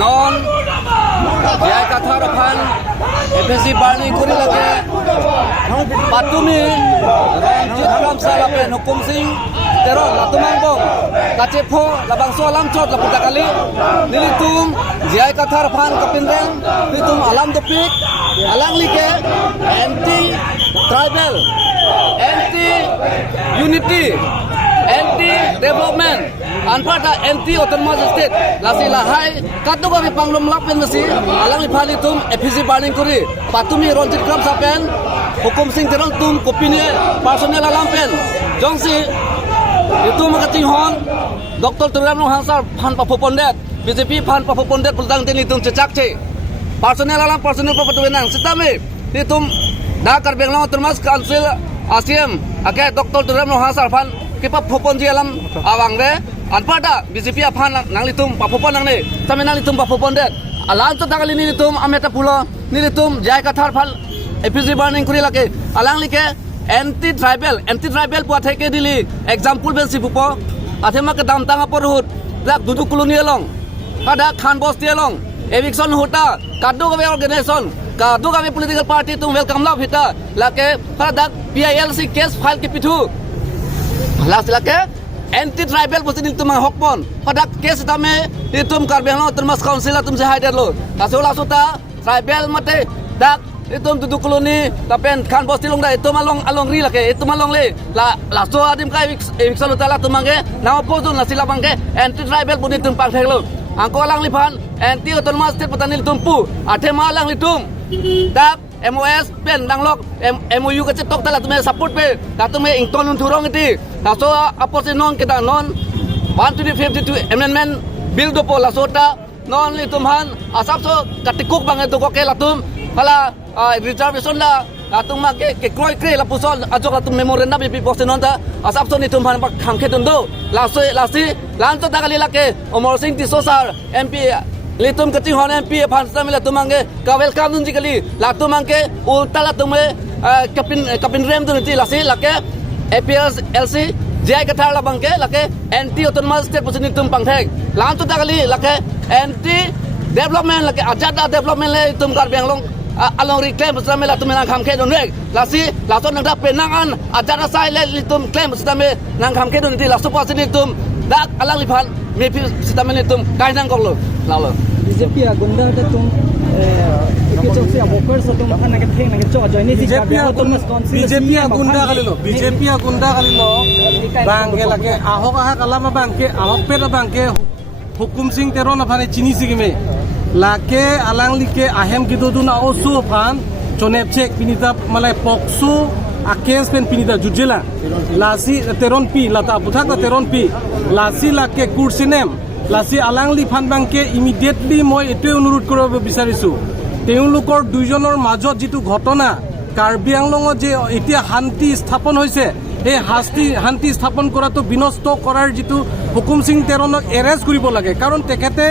non jai kathar phan FSC barni kuri lage patumi ranjit ram salape hukum sing tero latumang bong kacepho labang so alam chot laputa kali nilitum jai kathar phan kapinreng nilitum alam topik alang like anti tribal anti unity anti development anpada anti autonomous state lasi lahai katu kami panglom lapen nasi alang ipali tum FPC burning kuri patumi ronjit kram sapen hukum sing terang tum kopini personel alam pen jongsi itu makating hon Dr. Turam Hansar phan papopondet BJP phan papopondet pultang tini tum cecak ce personel alam personel papatuwenang sitame itum dakar benglong termas council ASEAN ake Dr. Turam Hansar phan kipa popon ji alam awang re anpada BJP phan nanglitum papopon nang ne tame nanglitum papopon det alan to dagali ni tum ameta pulo ni tum jai kathar phan FPC burning kuri lake alang like anti tribal puat theke dili example ben sipupo athema ke dam tanga porhut lak dudu koloni along kada khan bosti along eviction hota kadu gawe organization kadu gawe political party tum welcome love hita lake kada PILC case file ke pithu last lake anti tribal bosti tum hokpon kada case tame itum karbelo termas council tum se haider lo kasola suta tribal mate dak itum dudu koloni tapen khan bosti long da itum along ri lake itum along le la so adim kai eviction hota la tumange naw podu nasila bangke anti tribal buni tum pang theklo angko alang liphan anti autonomous state patanil tumpu athema alang litum dak MOS pen danglok MOU ke cetok tala tume support pe datume ington thurong iti taso apose non kita non 152 amendment bill do pola sota non litumhan asap so katikuk banget to koke latum pala reservation la atung ma ke kroi kre la pusol ajok atung memorandum bi post non ta asap so nitumhan pak khangke tundo lasi lanto tagali lake Omar Singh Tisosar MP litum kati hon MP phan samila tumange ka welcome dun jikali la tumange ultala tume kapin rem dun ti lasi lake APLC jai kathar la bangke lake anti autonomous state position tum pangthek lanto tagali lake anti development lake ajada development le tum kar benglong along reclaim samela tumena khamke don rek lasi laton nang da penangan ajada sai le litum claim samela nang khamke don ti lasu position tum dak alang liphan me pi sitamene tum kainang koklo lalo BJP agunda ta tum ikechok se abokar sa tum khana ke theng na ke chok join ni BJP agunda kalilo bangke lake ahok aha kalama bangke ahok pera bangke hukum sing teron phane chini sigime lake alang like ahem kidodu na osu phan chonep chek pinita malai poksu akes pen pinita jujela lasi teron pi lata buthak teron pi lasi lake kursinem lasi alangli phan bangke immediately moi etoi অনুৰোধ কৰিব বিচাৰিছো তেওঁলোকৰ দুইজনৰ মাজত যেটো ঘটনা কাৰ্বি আংলঙত যে এতিয়া শান্তি স্থাপন হৈছে এই শান্তি স্থাপন কৰাটো বিনষ্ট কৰাৰ যেটো হুকুম সিং তেৰণক এৰেষ্ট কৰিব লাগে কাৰণ তেখেতে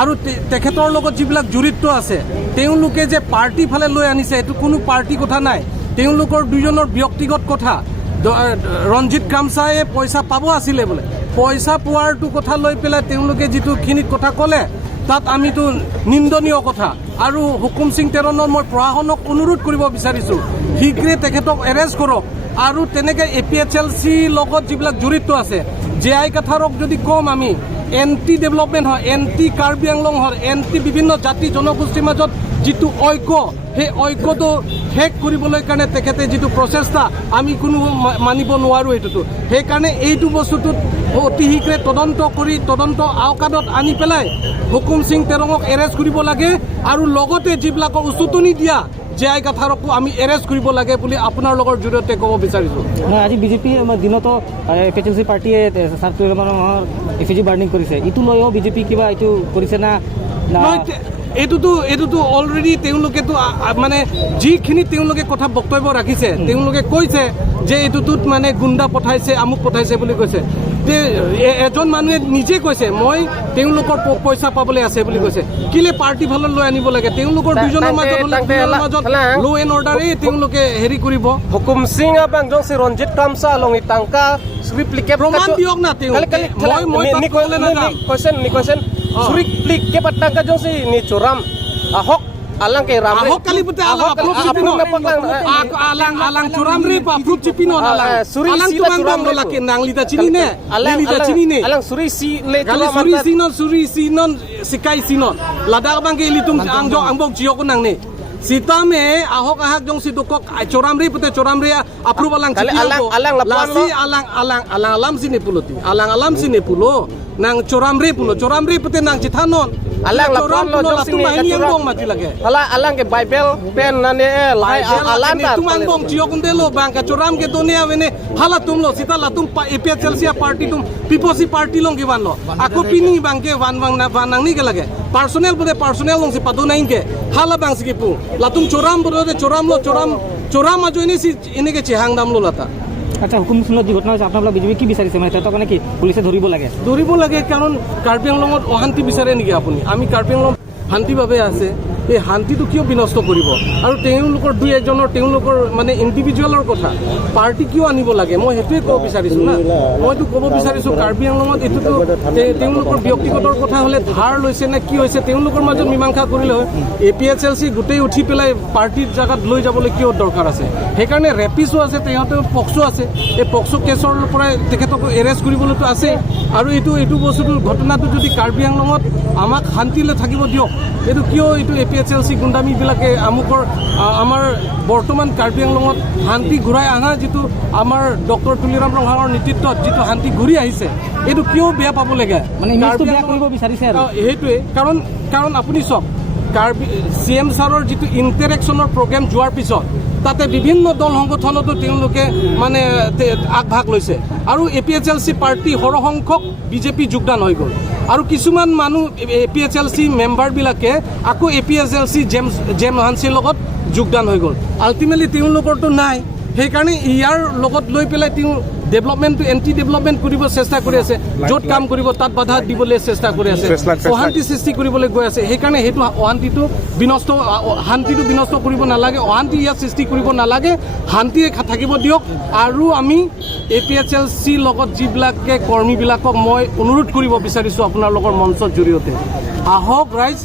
আৰু তেখেতৰ লগত যিবিলাক জড়িত আছে তেওঁলোকে যে পাৰ্টি ফালে লৈ আনিছে এটো কোনো পাৰ্টি কথা নাই তেওঁলোকৰ দুইজনৰ ব্যক্তিগত কথা ৰঞ্জিত কামচায়ে পইচা পাব আছিলে বলে পইচা পোৱাৰটো কথা লৈ পেলাই তেওঁলোকে যেটো খিনিত কথা ক'লে তাত আমিতো নিন্দনীয় কথা আৰু হুকুম সিং তেৰণৰ মই প্ৰশাসনক অনুৰোধ কৰিব বিচাৰিছো শীঘ্ৰে তেখেতক এৰেষ্ট কৰক আৰু তেনেকে APHLC লগত যিবিলাক জড়িত আছে জেআই কাথাৰক যদি কম আমি এন্টি ডেভেলপমেন্ট হয় এন্টি কাৰ্বি আংলং হয় এন্টি বিভিন্ন জাতি জনগোষ্ঠীৰ মাজত যেটো ঐক্য সেই ঐক্যটো শেষ কৰিবলৈ কাৰণে তেখেতে যেটো প্ৰচেষ্টা আমি কোনো মানিব নোৱাৰো এটোটো সেই কাৰণে এইটো বস্তুটো অতি শীঘ্ৰে তদন্ত আওকাদত আনি পেলাই হুকুম সিং তেৰণক এৰেষ্ট কৰিব লাগে আৰু লগতে যিবিলাক উচুতনি দিয়া জেআই কাথাৰকো আমি এৰেষ্ট কৰিব লাগে বুলি আপোনাৰ লগৰ জৰিয়তে ক'ব বিচাৰিছো আজি বিজেপি দিনতো FHLC পাৰ্টিয়ে FPC বাৰ্নিং কৰিছে ইটো লৈও বিজেপি কিবা ইটো কৰিছে না এটোতো অলৰেডি তেওঁলোকেতো মানে যিখিনি তেওঁলোকে কথা বক্তব্য ৰাখিছে তেওঁলোকে কৈছে যে এটোত মানে গুণ্ডা পঠাইছে আমুক পঠাইছে বুলি কৈছে যে এজন মানুহে নিজে কৈছে মই তেওঁলোকৰ পইচা পাবলৈ আছে বুলি কৈছে কিলে পাৰ্টি ভালৰ লৈ আনিব লাগে তেওঁলোকৰ দুজনৰ মাজত লো এণ্ড অৰ্ডাৰে তেওঁলোকে হেৰি কৰিব হুকুম সিং আবাং জংসি ৰঞ্জিত কামচা লঙি টাংকা ৰিপ্লিকেট প্ৰমাণ দিয়ক না তেওঁলোকে মই কৈছে suri klik ke patang ka jong si ni curam Ahok alang ke ramre Ahok kali putih alang approve cipino alang curam re approve cipino alang alang tumang lo laki nang lita cini ne lita cini ne alang suri si le kali suri sinon sikai sinon ladak bang ke litum angbong cio kunang ne Sita me ahok ahak jong si dukok coramri putih coramri approve alang cipino lasi alang sini pulo ti alang sini pulo nang coramri putih nang citanon alang lapon lo jong sini ini yang bong mati lagi alang ke bible pen nane lai alang kan tumang bong cio kunde lo bang ka coram ke dunia wene hala tum lo sita la tum APHL party tum People's Party long ke wan lo aku pini bang ke wan nang ni ke lagi personel long si padu naing ke hala bang sikipu latung coram bude coram ajo ini ke cehang dam lo lata আচ্ছা হুকুম শুনত যি ঘটনা হৈছে আপোনালোকে BJP কি বিচাৰিছে মানে তেহেঁতক মানে কি পুলিচে ধৰিব লাগে কাৰণ কাৰ্বি আংলঙত অশান্তি বিচাৰে নেকি আপুনি আমি কাৰ্বি আংলং শান্তিভাৱে আছে এই শান্তিটো কিয় বিনষ্ট কৰিব আৰু তেওঁলোকৰ দুই এজনৰ তেওঁলোকৰ মানে ইণ্ডিভিজুৱেলৰ কথা পাৰ্টি কিয় আনিব লাগে মই সেইটোৱে ক'ব বিচাৰিছোঁ না মইতো ক'ব বিচাৰিছোঁ কাৰ্বি আংলঙত এইটোতো তেওঁলোকৰ ব্যক্তিগতৰ কথা হ'লে ধাৰ লৈছে নে কি হৈছে তেওঁলোকৰ মাজত মীমাংসা কৰিলে হয় APHLC গোটেই উঠি পেলাই পাৰ্টিৰ জেগাত লৈ যাবলৈ কিয় দৰকাৰ আছে সেইকাৰণে ৰেপিছো আছে তেওঁলোকৰ পক্সো আছে এই পক্সো কেছৰ পৰাই তেখেতক এৰেষ্ট কৰিবলৈতো আছে আৰু এইটো বস্তুটো ঘটনাটো যদি কাৰ্বি আংলঙত আমাক শান্তিলৈ থাকিব দিয়ক এইটো কিয় এইটো APHLC গুণ্ডামীবিলাকে আমাৰ বৰ্তমান কাৰ্বি আংলঙত শান্তি ঘূৰাই অনা যিটো আমাৰ ডক্টৰ তুলিৰাম ৰংহাঙৰ নেতৃত্বত যিটো শান্তি ঘূৰি আহিছে এইটো কিয় বেয়া পাব লাগে মানে ইমেজটো বেয়া কৰিব বিচাৰিছে আৰু সেইটোৱে কাৰণ আপুনি চাওক CM ছাৰৰ যিটো ইণ্টাৰেকশ্যনৰ প্ৰগ্ৰেম যোৱাৰ পিছত তাতে বিভিন্ন দল সংগঠনতো তেওঁলোকে মানে আগভাগ লৈছে আৰু APHLC পাৰ্টি সৰহসংখ্যক বিজেপি যোগদান হৈ গ'ল আৰু কিছুমান মানুহ APHLC মেম্বাৰবিলাকে আকৌ APHLC জেম হান্সিৰ লগত যোগদান হৈ গ'ল আল্টিমেটলি তেওঁলোকৰতো নাই সেইকাৰণে ইয়াৰ লগত লৈ পেলাই তেওঁ ডেভেলপমেণ্টটো এণ্টি ডেভেলপমেণ্ট কৰিব চেষ্টা কৰি আছে য'ত কাম কৰিব তাত বাধা দিবলৈ চেষ্টা কৰি আছে অশান্তি সৃষ্টি কৰিবলৈ গৈ আছে সেইকাৰণে সেইটো শান্তিটো বিনষ্ট কৰিব নালাগে অশান্তি ইয়াত সৃষ্টি কৰিব নালাগে শান্তিয়ে থাকিব দিয়ক আৰু আমি APHLC লগত যিবিলাকে কৰ্মীবিলাকক মই অনুৰোধ কৰিব বিচাৰিছোঁ আপোনালোকৰ মঞ্চৰ জৰিয়তে আহক ৰাইজ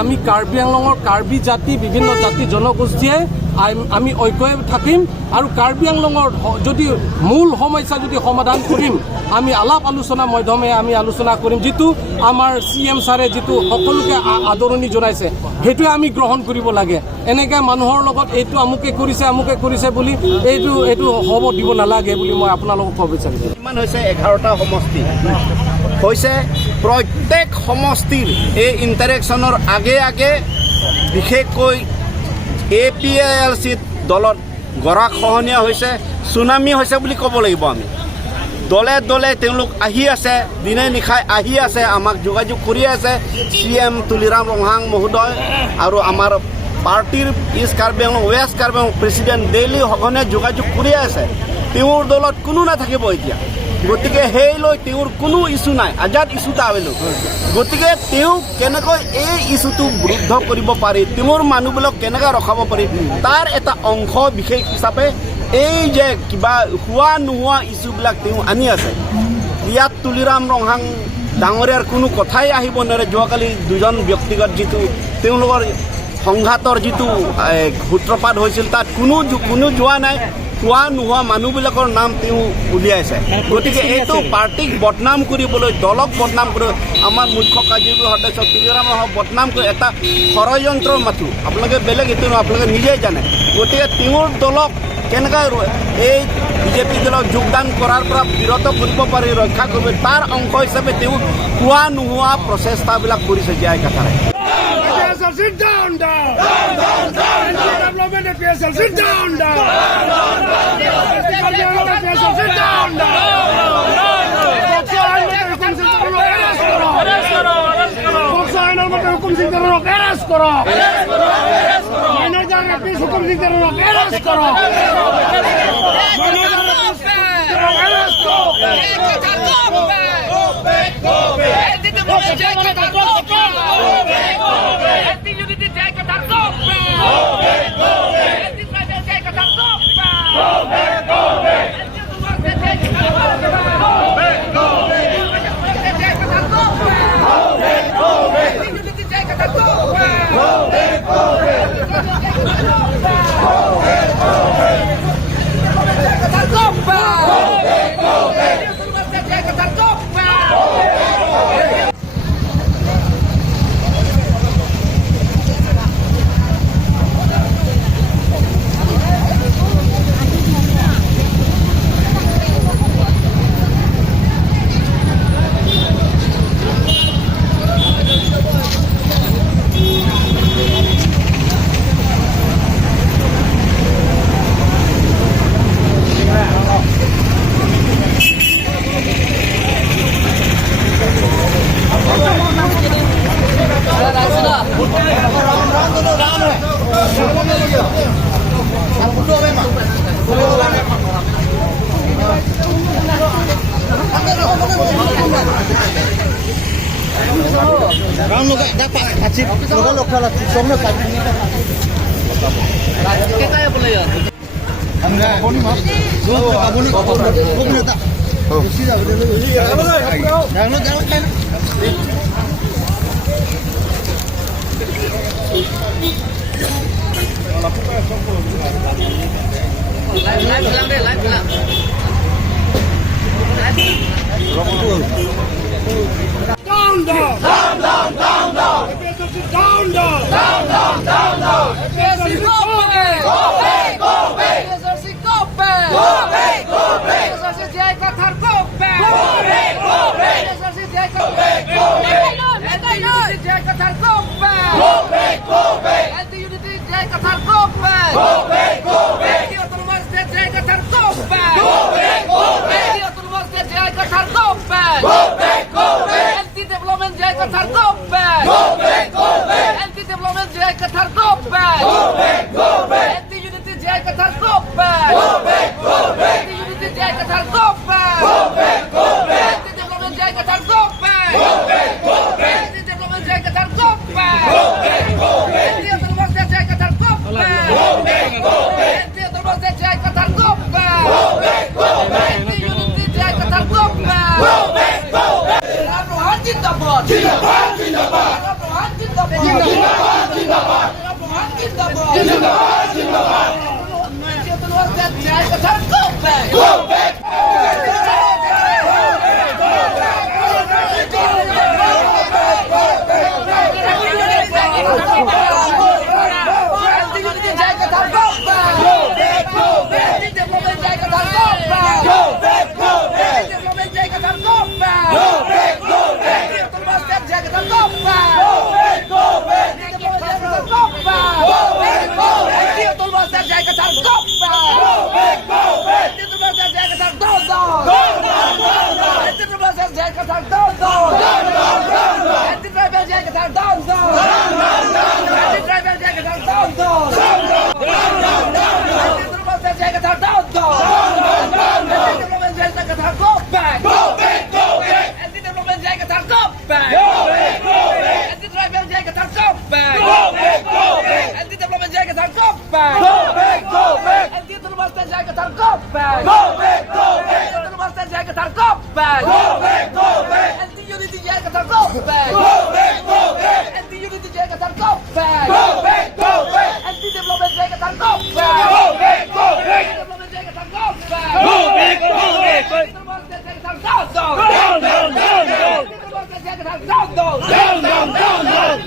আমি কাৰ্বি আংলঙৰ কাৰ্বি জাতি বিভিন্ন জাতি জনগোষ্ঠীয়ে আমি ঐক্যই থাকিম আৰু কাৰ্বি আংলঙৰ যদি মূল সমস্যা যদি সমাধান কৰিম আমি আলাপ আলোচনা মাধ্যমে আমি আলোচনা কৰিম যিটো আমাৰ CM ছাৰে যিটো সকলোকে আদৰণি জনাইছে সেইটোৱে আমি গ্ৰহণ কৰিব লাগে এনেকৈ মানুহৰ লগত এইটো আমুকে কৰিছে বুলি এইটো হ'ব দিব নালাগে বুলি মই আপোনালোকক ক'ব বিচাৰিছোঁ কিমান হৈছে 11টা সমষ্টি হৈছে প্ৰত্যেক সমষ্টিৰ এই ইণ্টাৰেকশ্যনৰ আগে বিশেষকৈ APHLC দলত গৰাখহনীয়া হৈছে সুনামি হৈছে বুলি ক'ব লাগিব আমি দলে তেওঁলোক আহি আছে দিনে নিশাই আহি আছে আমাক যোগাযোগ কৰি আছে CM তুলিৰাম ৰংহাং মহোদয় আৰু আমাৰ পাৰ্টিৰ east Karbi Anglong west Karbi Anglong president daily সঘনে যোগাযোগ কৰি আছে তেওঁৰ দলত কোনো নাথাকিব এতিয়া গতিকে সেইলৈ তেওঁৰ কোনো ইছ্যু নাই আজাদ ইছ্যুটা আৱেলো গতিকে তেওঁ কেনেকৈ এই ইছ্যুটো বিৰুদ্ধ কৰিব পাৰি তেওঁৰ মানুহবিলাক কেনেকৈ ৰখাব পাৰি তাৰ এটা অংশ বিশেষ হিচাপে এই যে কিবা হোৱা নোহোৱা ইছ্যুবিলাক তেওঁ আনি আছে ইয়াত তুলিৰাম ৰংহাং ডাঙৰীয়াৰ কোনো কথাই আহিব নোৱাৰে যোৱাকালি দুজন ব্যক্তিগত যিটো তেওঁলোকৰ সংঘাতৰ যিটো সূত্ৰপাত হৈছিল তাত কোনো যোৱা নাই হোৱা নোহোৱা মানুহবিলাকৰ নাম তেওঁ উলিয়াইছে গতিকে এইটো পাৰ্টিক বদনাম কৰিবলৈ দলক বদনাম কৰিবলৈ আমাৰ মুখ্য কাৰ্যবাহী সদস্য তুলিৰাম ৰংহাঙক বদনাম কৰি এটা ষড়যন্ত্ৰৰ মাথো আপোনালোকে বেলেগ এইটো আপোনালোকে নিজেই জানে গতিকে তেওঁৰ দলক কেনেকৈ এই বিজেপি দলক যোগদান কৰাৰ পৰা বিৰত কৰিব পাৰি ৰক্ষা কৰিব তাৰ অংশ হিচাপে তেওঁ হোৱা নোহোৱা প্ৰচেষ্টাবিলাক কৰিছে জীয়াই কাথাৰে Sit down, Development APHL, sit down, sit down, Hukum Singh arrest करो मैनेजर हुकुम सिंह अरेस्ट करो Down, down. Down, down, down, down. Down, down. Down, down, down, down. Go back! Go back! Go back! Go back! Go back! Go back! Jai Kathar, go back! Go back! Go back! Jai Kathar, go back! Jai Kathar, go back! Go back! Go back! Anti-unity, Jai Kathar, go back! Go back! Go back! Anti-autonomous state, Jai Kathar, go back! Go back! Go back! Anti-autonomous state, Jai Kathar, go back! Go back! Go back! Anti-development, Jai Kathar, go back! Go back! Go back! Anti-development, Jai Kathar, go back! Go back! Go back! Anti-unity, Jai Kathar, go back! Go back! Go back! Anti-unity, Jai Kathar, go back! Go back! Go back! Anti-development, Jai Kathar, go back! Go back! Go back! Anti-development, Jai Kathar, go back! Go back! Go back! Anti-autonomous state, Jai Kathar, go back! Go back! Go back! Anti-autonomous state, Jai Kathar, go back! Go back! Go back! Anti-unity, Jai Kathar, go back! Go back! Go back! Rohan Jindabad! Jindabad! Jindabad! Rohan Jindabad! Jindabad! Jindabad! Rohan Jindabad! Jindabad! Jindabad! Anti-autonomous state, Jai Kathar, go back! Go back! Down, down, down, down.